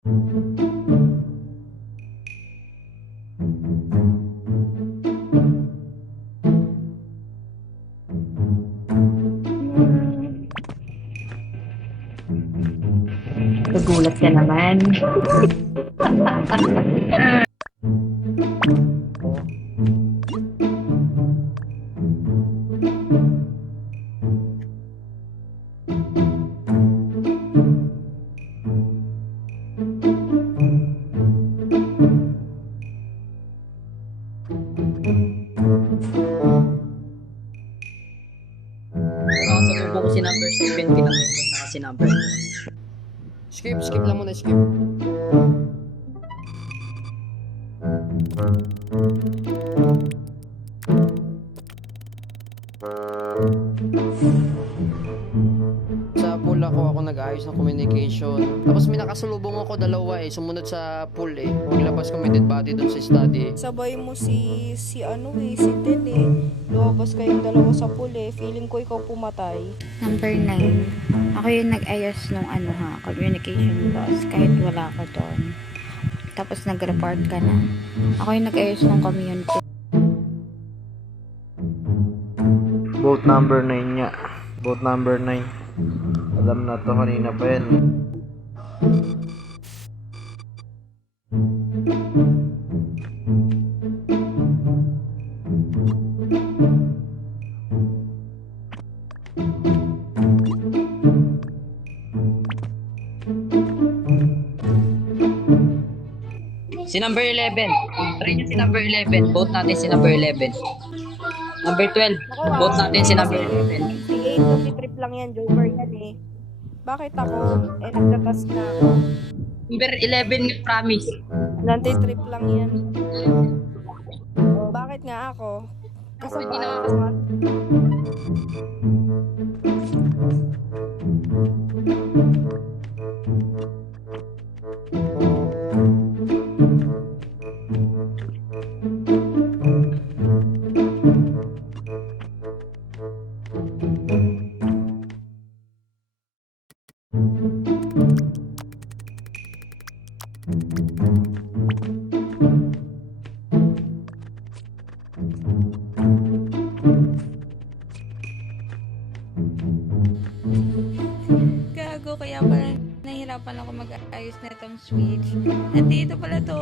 Nagulat ka naman. Nakasalubong ko si number 7, pinatay ko saka si number 4. Skip lang muna, skip. Sa pool ako nag-ayos ng communication. Tapos may nakasalubong ako dalawa sumunod sa pool Paglabas ko may dead body dun sa study. Sabay mo si si Ted Lumabas kayong dalawa sa pool Feeling ko ikaw pumatay. Number 9. Ako yung nag-ayos nung communication loss kahit wala ako doon. Tapos nag-report ka na. Ako yung nag-ayos ng community. Vote number 9 nga. Vote number 9. Alam na to kanina pa yan. Si number 11. Try niyo si number 11. Vote natin si number 11. Number 12. Vote natin si number 11. Si 8 si trip lang yan, Joker yan Bakit ako? Nagtatas na ako. Number 11 nga, promise. Nanti-trip lang yan. Bakit nga ako? Hindi na Gago, kaya pala nahihirapan ako mag-ayos na itong switch. Nandito pala to.